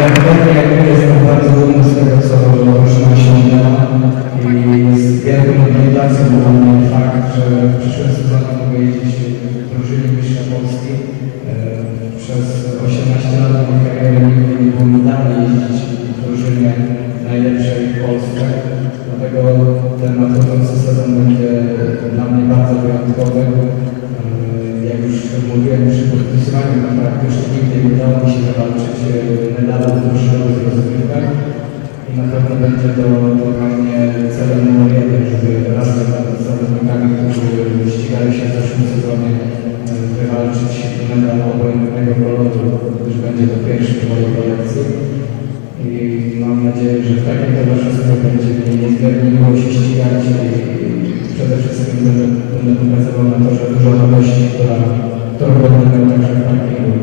Ja podobnie jak jestem bardzo dumny z tego, co Rożna osiągnęła i z wielką mobilitacją dla mnie fakt, że w przyszłym sezonie wywalczyć medal obojętnego koloru, gdyż będzie to pierwszy w mojej kolekcji. I mam nadzieję, że w takim towarzystwie będzie mi niezmiernie miło się ścigać i przede wszystkim będę, będę pokazywał na torze dużo radości, która, którą będę miał także w parkingu.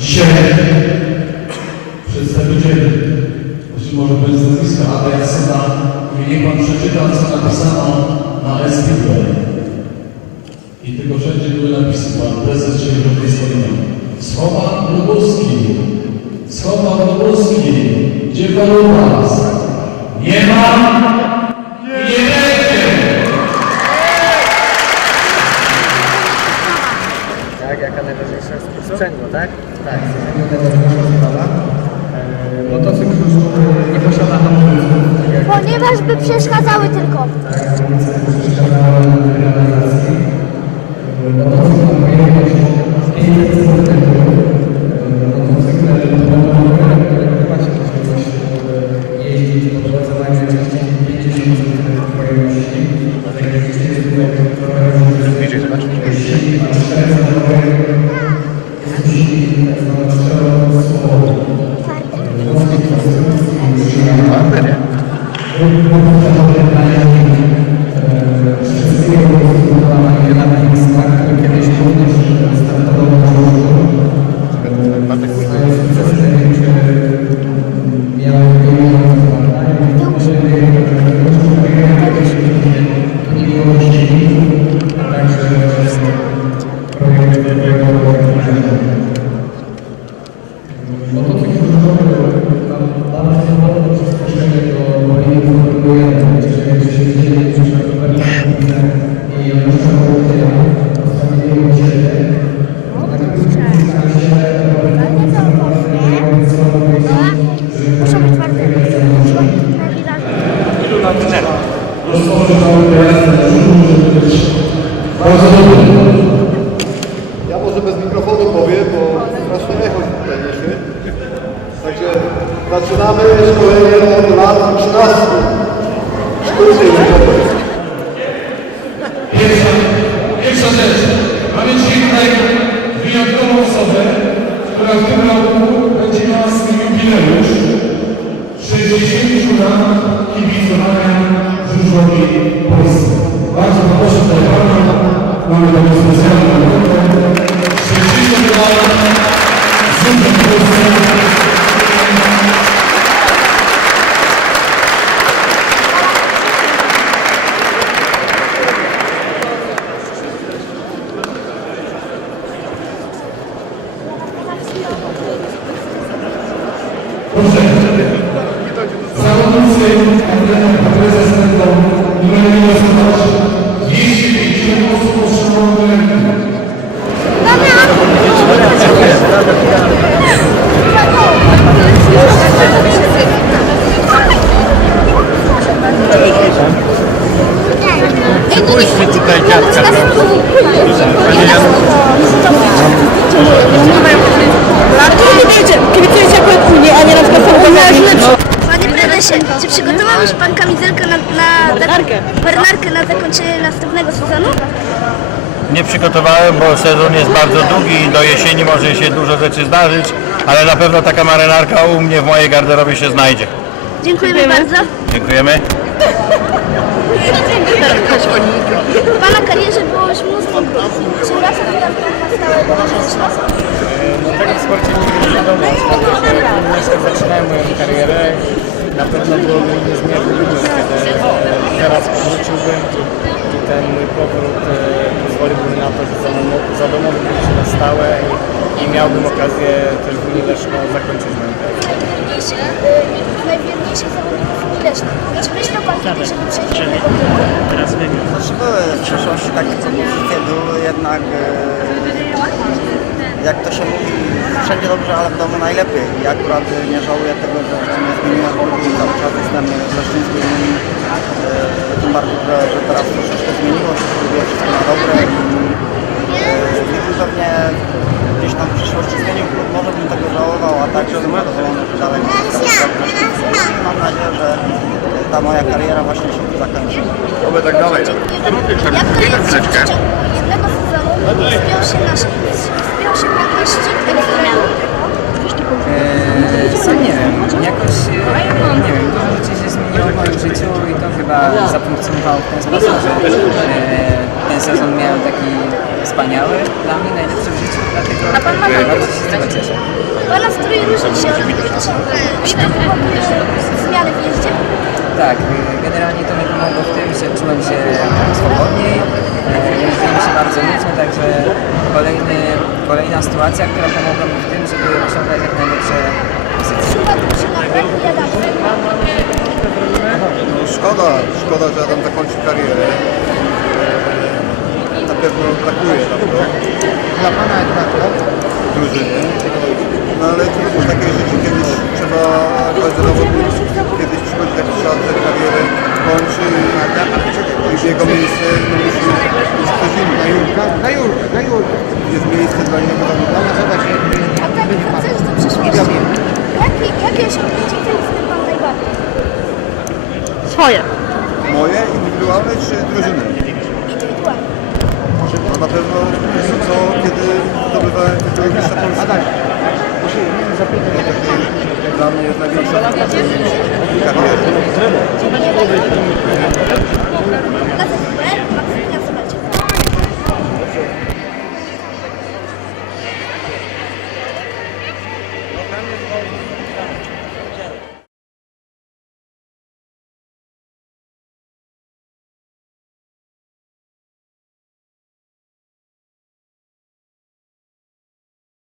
Dzisiaj przedstawiciel, jeśli może bez nazwiska, ale Jasyna, i niech Pan przeczyta, co napisano na Esquibel. I tylko wszędzie były napisy, Pan Prezes swoim. Schowa Lubuski, Schowa Lubuski, gdzie Pan Lupas? Nie ma tak? Tak. Motocykl już nie posiada hamulców, tak Ponieważ by przeszkadzały tylko. przeszkadzały mikrofonu powiem, bo strasznie echo tutaj. Także zaczynamy szkolenie od lat 13. Szkolenie żużlowe. Pierwsza, rzecz. Mamy dzisiaj tutaj wyjątkową osobę, która w tym roku będzie miała swój jubileusz. 60 lat kibicowania żużlowi Polsce. Bardzo proszę tutaj pana, mamy taką specjalną Polskiej, a trener prezes będą numer 125 osób otrzymało do ręki. zakończenie następnego sezonu? Nie przygotowałem, bo sezon jest bardzo długi i do jesieni może się dużo rzeczy zdarzyć, ale na pewno taka marynarka u mnie w mojej garderobie się znajdzie. Dziękujemy, bardzo. Dziękujemy. Pana karierze zadomo- zadomowałbym się na stałe i, i miałbym okazję też w Unii Leszno zakończyć moją karierę. Najwierniejszy, y, najwierniejszych zawodników Unii Leszno. Czy myślał Pan kiedyś, żeby przejść do innego klubu? Znaczy były w przeszłości takie propozycje, były jednak, e, jak to się mówi, wszędzie dobrze, ale w domu najlepiej. I akurat e, nie żałuję tego, że nie zmieniłem klubu i cały czas jestem w Leszczyńskiej Unii. E, Tym bardziej, że, że teraz troszeczkę zmieniło się, wszystko na dobre pewnie gdzieś tam w przyszłości zmienił klub, może bym tego żałował, a tak zadowolony, że dalej i mam nadzieję, że ta moja kariera właśnie się tu zakończy. Oby tak dalej. Jest, że w przeciągu jednego sezonu wspiął się na, wspiął się na szczyt ekstremu? Eee, nie wiem, jakoś e, nie wiem, dużo rzeczy się zmieniło w moim życiu i to chyba zafunkcjonowało w ten sposób, że e, ten sezon miałem taki wspaniały, dla mnie najlepszy w życiu, dlatego A pan ma bardzo się z tego cieszę. Pana strój różni się od innych. Czy zmiany w jeździe? Tak, generalnie to mi pomogło w tym, że czułem się swobodniej, e, jeździłem się bardzo nudno, także kolejny, kolejna sytuacja, która pomogła mi w tym, żeby osiągać jak najlepsze pozycje. No, szkoda, szkoda, że Adam zakończy karierę. Pewno brakuje nam to. Dla Pana drużyny. No ale trudno, takie życie kiedyś trzeba, każdy zawodnik kiedyś przychodzi taki czas, że karierę kończy i w jego miejsce no, musi iść ktoś inny. Na Jurka, na Jurka, na Jurka. Jest miejsce dla innego zawodnika. A tak wracając do przyszłości. Jakie, jakie osiągnięcie chce Pan najbardziej? Moje, indywidualne czy drużyny? na pewno jest to co, kiedy zdobywałem tytuł Mistrza Polski. No, dla mnie największa kariery.